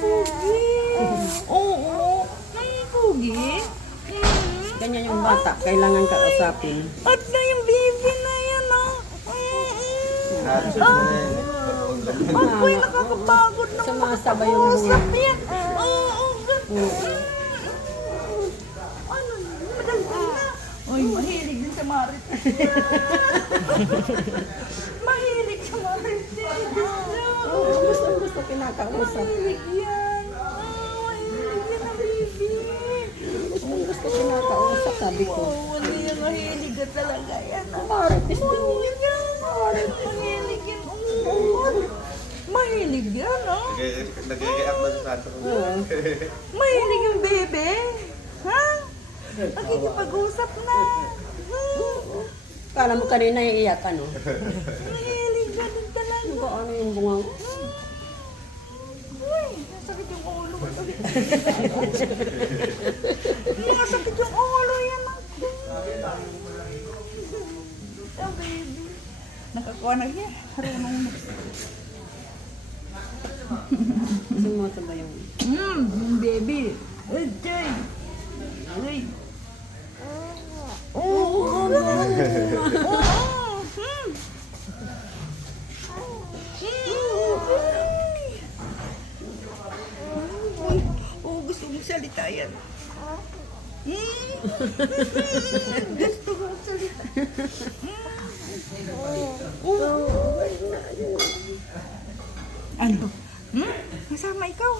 Pogi. Oo. Pogi. Ganyan yung bata, kailangan kausapin. At na yung baby na yan, ah. Ako'y nakakapagod na Sumasabay yung makakausap bunga. yan. Oo, ano, madaldal na. Uy, mahilig din sa Marites. Mahilig sa Marites. Gusto kinakausap. Mahilig yan. Mahilig yan ang baby. Gusto kinakausap, sabi ko. Oo, ano yan, mahilig ka talaga yan. Marites din. Mahilig yan. Mahilig yan. Oo. Mahilig yan, ah. Nagagayak ba sa ato? Mahilig yung bebe. Ha? Nakikipag-usap na. Kala mo kanina iiyak, ano? Mahilig ka din talaga. Ano ba, ano yung bunga? Uy, nasakit yung ulo. Nasakit yung ulo yan. Oh, baby. Nakakuha na yan. Harunong na. Sumasabay yung... Baby. Uy, Joy. Uy. Oo. Oo, gusto mong salita yan. Gusto mong salita. Ano? Kasama ikaw?